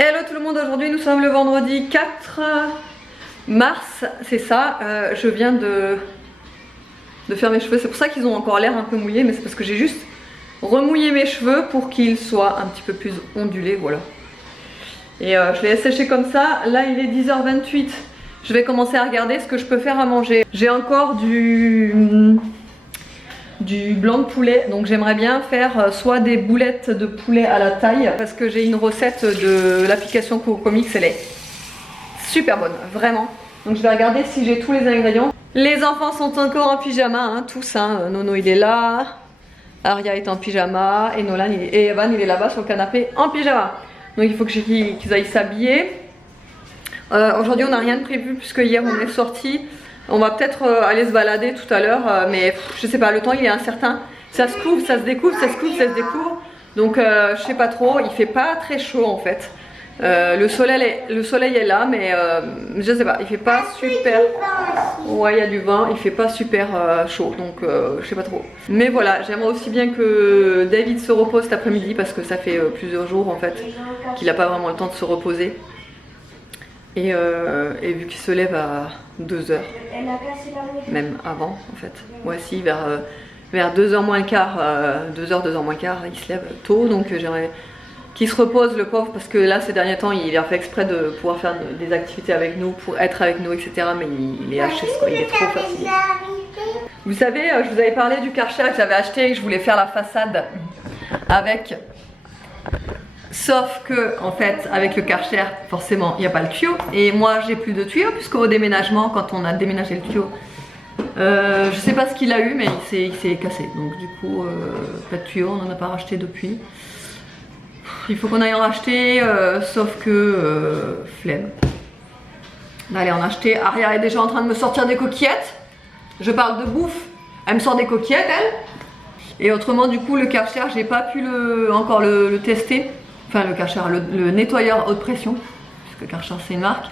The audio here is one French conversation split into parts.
Hello tout le monde, aujourd'hui nous sommes le vendredi 4 mars, c'est ça, je viens de faire mes cheveux, c'est pour ça qu'ils ont encore l'air un peu mouillés, mais c'est parce que j'ai juste remouillé mes cheveux pour qu'ils soient un petit peu plus ondulés, voilà. Et je les ai séchés comme ça, là il est 10h28, je vais commencer à regarder ce que je peux faire à manger. J'ai encore du blanc de poulet, donc j'aimerais bien faire soit des boulettes de poulet à la taille parce que j'ai une recette de l'application CocoMix, elle est super bonne, vraiment. Donc je vais regarder si j'ai tous les ingrédients. Les enfants sont encore en pyjama, hein, tous, hein. Nono il est là, Aria est en pyjama et Nolan et Evan il est là-bas sur le canapé en pyjama. Donc il faut qu'ils aillent s'habiller. Aujourd'hui on n'a rien de prévu puisque hier on est sortis. On va peut-être aller se balader tout à l'heure, mais je sais pas, le temps il est incertain. Ça se couvre, ça se découvre, ça se couvre, ça se découvre. Donc je sais pas trop, il fait pas très chaud en fait. Le soleil est là, mais je sais pas, il fait pas super. Ouais, il y a du vent, il fait pas super chaud, donc je sais pas trop. Mais voilà, j'aimerais aussi bien que David se repose cet après-midi parce que ça fait plusieurs jours en fait qu'il a pas vraiment le temps de se reposer. Et vu qu'il se lève à 2h, même avant en fait. Ouais, si, vers 2h moins le quart, 2h moins le quart, il se lève tôt, donc j'aimerais qu'il se repose le pauvre parce que là ces derniers temps il a fait exprès de pouvoir faire des activités avec nous, pour être avec nous, etc. Mais il est HS quoi, il est trop fatigué. Vous savez, je vous avais parlé du Karcher que j'avais acheté et que je voulais faire la façade avec. Sauf que en fait avec le Karcher forcément il n'y a pas le tuyau et moi j'ai plus de tuyau puisqu'au déménagement quand on a déménagé le tuyau je sais pas ce qu'il a eu mais il s'est cassé, donc du coup pas de tuyau, on n'en a pas racheté depuis. Il faut qu'on aille en racheter sauf que flemme d'aller en acheter. Aria est déjà en train de me sortir des coquillettes, je parle de bouffe, elle me sort des coquillettes elle. Et autrement du coup le Karcher j'ai pas pu encore le tester. Enfin le Karcher, le nettoyeur haute pression, puisque Karcher c'est une marque.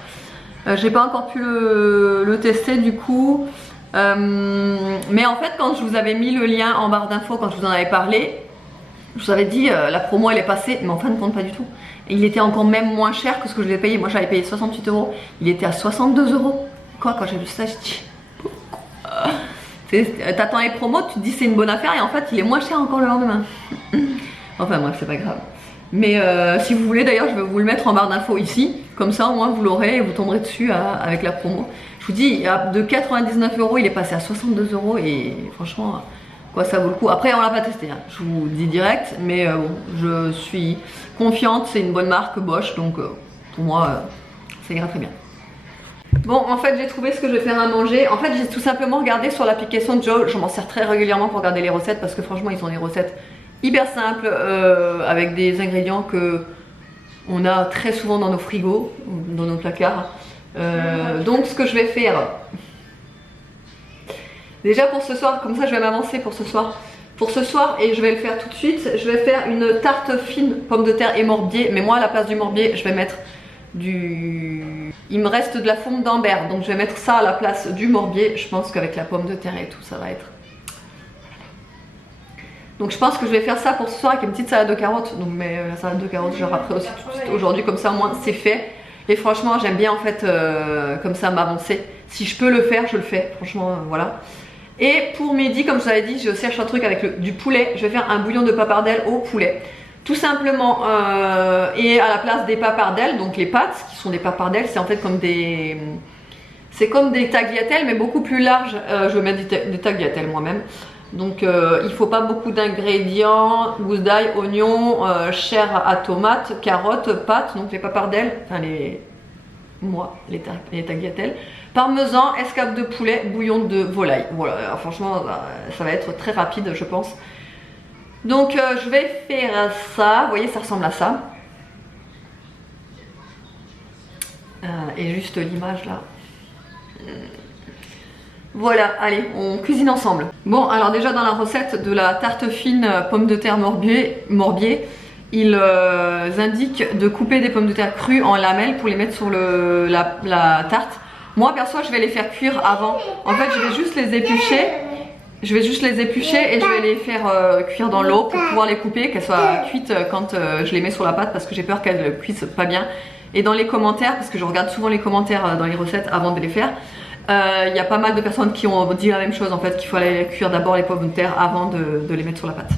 J'ai pas encore pu le tester du coup. Mais en fait quand je vous avais mis le lien en barre d'infos, quand je vous en avais parlé, je vous avais dit la promo elle est passée, mais en fin de compte pas du tout. Et il était encore même moins cher que ce que je l'ai payé. Moi j'avais payé 68 €, il était à 62 €. Quoi, quand j'ai vu ça je dis t'attends les promos, tu te dis c'est une bonne affaire et en fait il est moins cher encore le lendemain. Enfin bref, c'est pas grave. Mais si vous voulez d'ailleurs je vais vous le mettre en barre d'infos ici, comme ça au moins vous l'aurez et vous tomberez dessus avec la promo. Je vous dis, de 99 € il est passé à 62 € et franchement quoi, ça vaut le coup. Après on l'a pas testé, hein, je vous dis direct, mais bon, je suis confiante, c'est une bonne marque Bosch, donc pour moi ça ira très bien. Bon, en fait j'ai trouvé ce que je vais faire à manger. En fait j'ai tout simplement regardé sur l'application de Joe, je m'en sers très régulièrement pour regarder les recettes parce que franchement ils ont des recettes hyper simple avec des ingrédients que on a très souvent dans nos frigos, dans nos placards. Donc ce que je vais faire déjà pour ce soir, comme ça je vais m'avancer pour ce soir. Pour ce soir, et je vais le faire tout de suite, je vais faire une tarte fine pommes de terre et morbier. Mais moi à la place du morbier je vais mettre il me reste de la fonte d'Ambert, donc je vais mettre ça à la place du morbier. Je pense qu'avec la pomme de terre et tout ça va être. Donc je pense que je vais faire ça pour ce soir avec une petite salade de carottes. Donc mais la salade de carottes je la ferai aussi tout de suite aujourd'hui, comme ça au moins c'est fait. Et franchement j'aime bien en fait comme ça m'avancer. Si je peux le faire je le fais, franchement voilà. Et pour midi comme je vous avais dit, je cherche un truc avec du poulet. Je vais faire un bouillon de papardelle au poulet. Tout simplement et à la place des papardelles, donc les pâtes qui sont des papardelles, c'est en fait comme des... C'est comme des tagliatelles mais beaucoup plus larges. Je vais mettre des tagliatelles moi-même. Donc il faut pas beaucoup d'ingrédients, gousse d'ail, oignons, chair à tomate, carottes, pâtes, donc les papardelles, enfin les tagliatelles, parmesan, escape de poulet, bouillon de volaille. Voilà, alors, franchement ça va être très rapide je pense. Donc je vais faire ça, vous voyez ça ressemble à ça. Et juste l'image là. Voilà, allez, on cuisine ensemble. Bon, alors déjà dans la recette de la tarte fine pommes de terre morbier, ils indiquent de couper des pommes de terre crues en lamelles pour les mettre sur la tarte. Moi perso, je vais les faire cuire avant. En fait, je vais juste les éplucher Je vais juste les éplucher et je vais les faire cuire dans l'eau pour pouvoir les couper, qu'elles soient cuites quand je les mets sur la pâte parce que j'ai peur qu'elles cuisent pas bien. Et dans les commentaires, parce que je regarde souvent les commentaires dans les recettes avant de les faire, y a pas mal de personnes qui ont dit la même chose en fait, qu'il fallait cuire d'abord les pommes de terre avant de les mettre sur la pâte.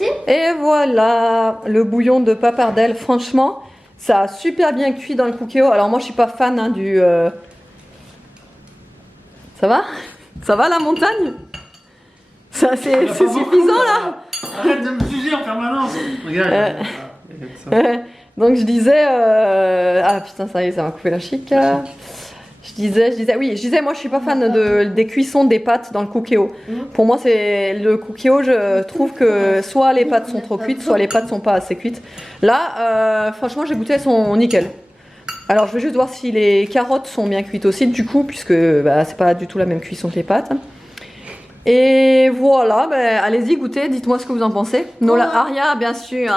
aussi. Et voilà, le bouillon de papardelle. Franchement, ça a super bien cuit dans le cookéo. Alors moi, je suis pas fan hein, du... Ça va? Ça va la montagne? Ça, c'est suffisant là? Arrête de me juger en permanence. Regarde. Donc je disais... Ah putain, ça y est, ça m'a coupé la chic. Je disais, moi je suis pas fan des cuissons des pâtes dans le cookéo. Pour moi, c'est le cookéo, je trouve que soit les pâtes sont trop cuites, soit les pâtes sont pas assez cuites. Là, franchement, j'ai goûté, elles sont nickel. Alors je vais juste voir si les carottes sont bien cuites aussi, du coup, puisque bah, c'est pas du tout la même cuisson que les pâtes. Et voilà, bah, allez-y, goûtez, dites-moi ce que vous en pensez. Nola, Aria, bien sûr,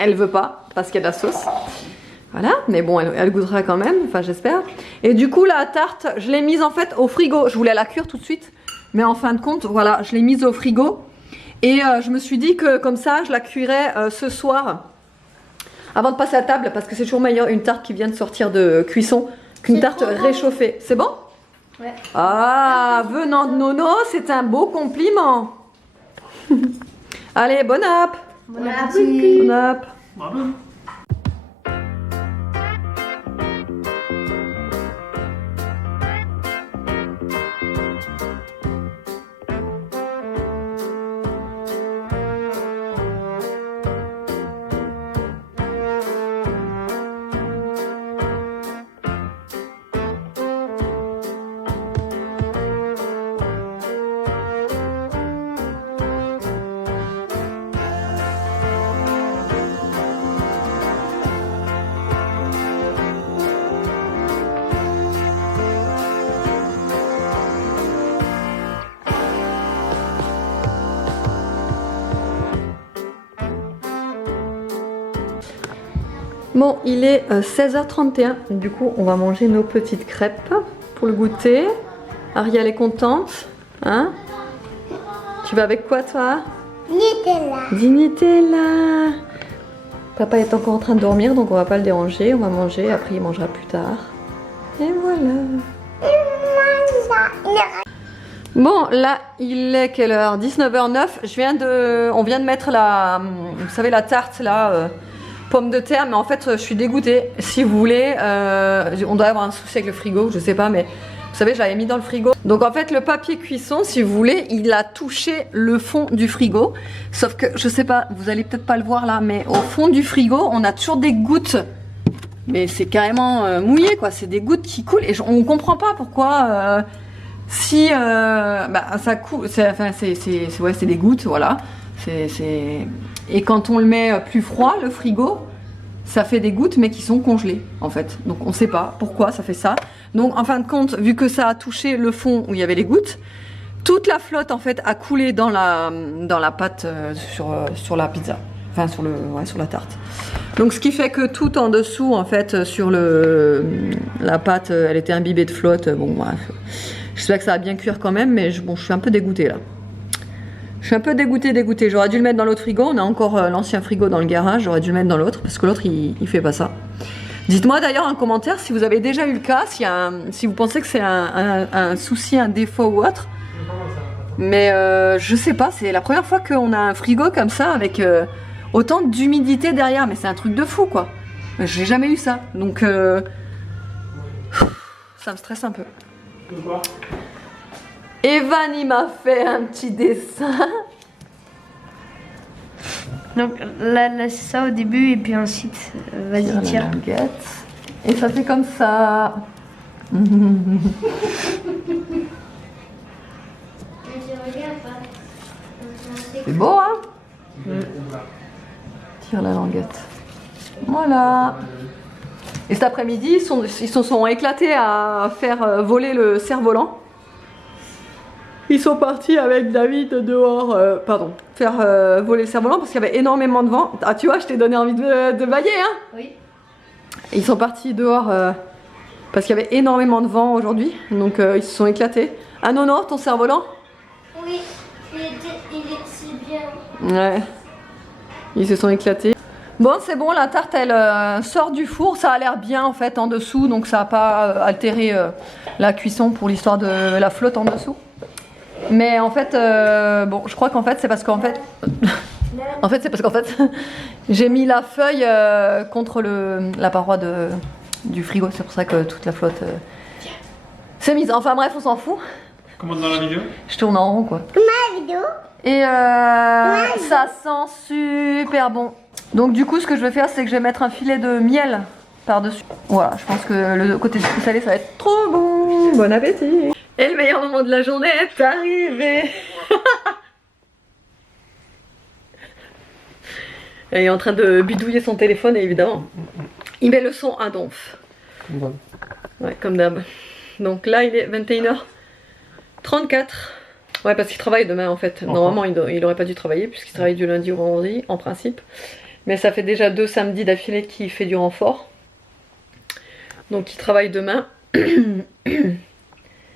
elle veut pas, parce qu'il y a de la sauce. Voilà, mais bon, elle goûtera quand même, enfin j'espère. Et du coup, la tarte, je l'ai mise en fait au frigo. Je voulais la cuire tout de suite, mais en fin de compte, voilà, je l'ai mise au frigo. Et je me suis dit que comme ça, je la cuirais ce soir, avant de passer à table, parce que c'est toujours meilleur une tarte qui vient de sortir de cuisson qu'une tarte réchauffée. C'est bon? Ouais. Ah, venant de Nono, c'est un beau compliment. Allez, bon app. Bon appétit. Bon app. Bravo. Bon, il est 16h31, du coup on va manger nos petites crêpes pour le goûter. Ariel est contente, hein? Tu vas avec quoi toi? Nutella. Du Nutella. Papa est encore en train de dormir, donc on va pas le déranger, on va manger, après il mangera plus tard. Et voilà. Bon, là, il est quelle heure? 19h09. On vient de mettre vous savez, la tarte là, pomme de terre, mais en fait, je suis dégoûtée. Si vous voulez, on doit avoir un souci avec le frigo, je sais pas, mais vous savez, je l'avais mis dans le frigo. Donc en fait, le papier cuisson, si vous voulez, il a touché le fond du frigo. Sauf que, je sais pas, vous allez peut-être pas le voir là, mais au fond du frigo, on a toujours des gouttes. Mais c'est carrément mouillé, quoi. C'est des gouttes qui coulent et on comprend pas pourquoi. Ça coule, c'est des gouttes, voilà. Et quand on le met plus froid, le frigo, ça fait des gouttes mais qui sont congelées en fait. Donc on sait pas pourquoi ça fait ça. Donc en fin de compte, vu que ça a touché le fond où il y avait les gouttes, toute la flotte en fait a coulé dans la pâte sur la pizza. Enfin sur la tarte. Donc ce qui fait que tout en dessous en fait sur la pâte, elle était imbibée de flotte. Bon bref. J'espère que ça va bien cuire quand même, mais je suis un peu dégoûtée là. Je suis un peu dégoûtée. J'aurais dû le mettre dans l'autre frigo. On a encore l'ancien frigo dans le garage. J'aurais dû le mettre dans l'autre parce que l'autre il fait pas ça. Dites-moi d'ailleurs en commentaire si vous avez déjà eu le cas, si vous pensez que c'est un souci, un défaut ou autre. Mais je sais pas, c'est la première fois qu'on a un frigo comme ça avec autant d'humidité derrière. Mais c'est un truc de fou quoi. J'ai jamais eu ça. Donc ça me stresse un peu. Evan il m'a fait un petit dessin. Donc là c'est ça au début et puis ensuite vas-y tire. Et ça fait comme ça. C'est beau hein? Tire la languette. Voilà. Et cet après-midi ils se sont éclatés à faire voler le cerf-volant. Ils sont partis avec David dehors, faire voler le cerf-volant parce qu'il y avait énormément de vent. Ah tu vois, je t'ai donné envie de bailler hein. Oui. Et ils sont partis dehors parce qu'il y avait énormément de vent aujourd'hui. Donc ils se sont éclatés. Ah non, ton cerf-volant? Oui, il est si bien. Ouais. Ils se sont éclatés. Bon, c'est bon, la tarte elle sort du four. Ça a l'air bien en fait en dessous. Donc ça n'a pas altéré la cuisson pour l'histoire de la flotte en dessous. Mais en fait, bon, je crois qu'en fait, c'est parce qu'en fait, En fait, c'est parce qu'en fait, j'ai mis la feuille contre la paroi du frigo. C'est pour ça que toute la flotte s'est mise. Enfin bref, on s'en fout. Comment dans la vidéo? Je tourne en rond quoi. Ma vidéo. Et ça sent super bon. Donc du coup, ce que je vais faire, c'est que je vais mettre un filet de miel par-dessus. Voilà, je pense que le côté sucré salé, ça va être trop bon. Bon appétit. Et le meilleur moment de la journée est arrivé. Elle est en train de bidouiller son téléphone et évidemment, il met le son à donf. Ouais, comme d'hab. Donc là, il est 21h34. Ouais, parce qu'il travaille demain en fait. Normalement, il aurait pas dû travailler puisqu'il travaille du lundi au vendredi en principe. Mais ça fait déjà 2 samedis d'affilée qu'il fait du renfort. Donc il travaille demain. Et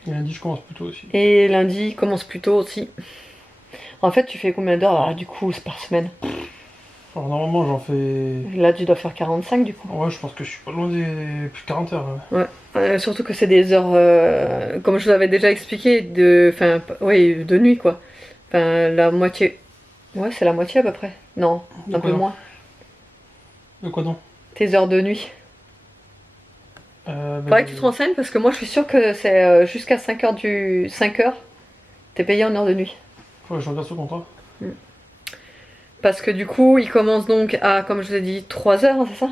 lundi, je commence plus tôt aussi. Et lundi, il commence plus tôt aussi. En fait, tu fais combien d'heures du coup par semaine? Alors normalement, j'en fais... Là, tu dois faire 45 du coup. Ouais, je pense que je suis pas loin des plus de 40 heures. Ouais. Ouais, surtout que c'est des heures, comme je vous avais déjà expliqué, de nuit quoi. Enfin, la moitié. Ouais, c'est la moitié à peu près. Non, un peu moins. De quoi donc? Tes heures de nuit. Faudrait que tu te renseignes parce que moi je suis sûre que c'est jusqu'à 5h t'es payé en heure de nuit. Faut que je regarde ce contrat. Parce que du coup, il commence donc à, comme je vous ai dit, 3h, c'est ça?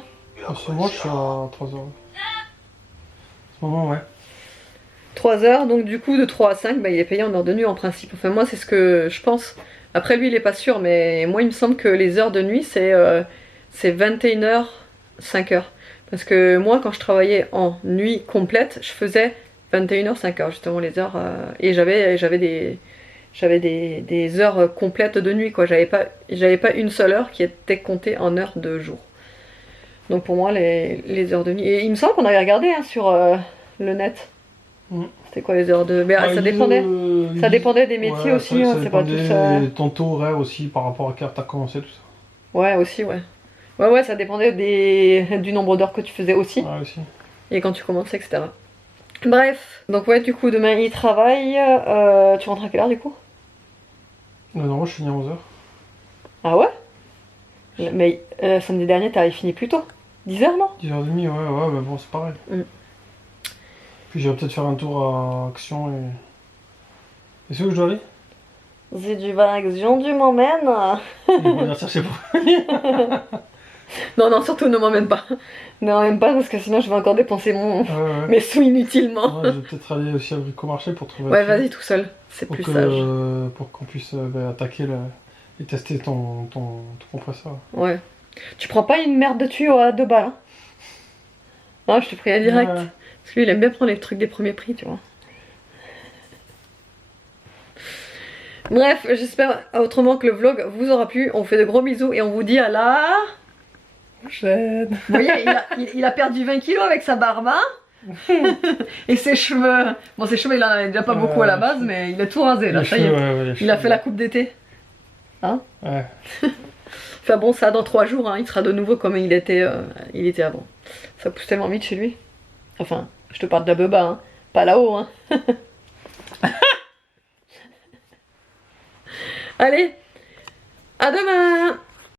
En ce moment, je suis à 3 heures. En ce moment, ouais. 3h, donc du coup, de 3 à 5, bah, il est payé en heure de nuit en principe. Enfin, moi, c'est ce que je pense. Après, lui, il est pas sûr, mais moi, il me semble que les heures de nuit, c'est 21h, 5h. Parce que moi, quand je travaillais en nuit complète, je faisais 21h, 5h, justement, les heures. Et j'avais des heures complètes de nuit, quoi. J'avais pas une seule heure qui était comptée en heures de jour. Donc pour moi, les heures de nuit. Et il me semble qu'on avait regardé sur le net. C'était quoi les heures de. Mais ça dépendait. Ça dépendait des métiers aussi, hein, c'est pas tout ça. Ton taux horaire aussi par rapport à quand t'as commencé, tout ça. Ouais, aussi, ouais. Ouais, ça dépendait du nombre d'heures que tu faisais aussi. Ouais, aussi. Et quand tu commençais, etc. Bref. Donc ouais, du coup, demain, il travaille. Tu rentres à quelle heure, du coup? Non, moi je finis à 11h. Ah ouais? Mais samedi dernier, t'avais fini plus tôt. 10h, non? 10h30, ouais, mais bon, c'est pareil. Puis j'irai peut-être faire un tour à Action et c'est où que je dois aller? C'est du Action, du m'emmène. Il va venir chercher pour. Non, surtout ne m'emmène pas. Ne m'emmène pas parce que sinon je vais encore dépenser mes sous inutilement. Ouais, je vais peut-être aller aussi à Bricomarché pour trouver. Ouais, vas-y tout seul, c'est plus sage. Pour qu'on puisse attaquer et tester ton compresseur. Ouais. Tu prends pas une merde de tuyau à 2 balles. Hein. Non, je te prie à direct. Ouais. Parce que lui, il aime bien prendre les trucs des premiers prix, tu vois. Bref, j'espère autrement que le vlog vous aura plu. On vous fait de gros bisous et on vous dit à la prochaine. Vous voyez, il a perdu 20 kilos avec sa barbe, hein. Et ses cheveux. Bon, ses cheveux, il en avait déjà pas beaucoup à la base, mais il a tout rasé là. Ça y est. Il a fait la coupe d'été. Hein? Ouais. Enfin bon, ça dans 3 jours, hein, il sera de nouveau comme il était avant. Ça pousse tellement vite chez lui. Enfin, je te parle de la beba, hein. Pas là-haut, hein. Allez, à demain!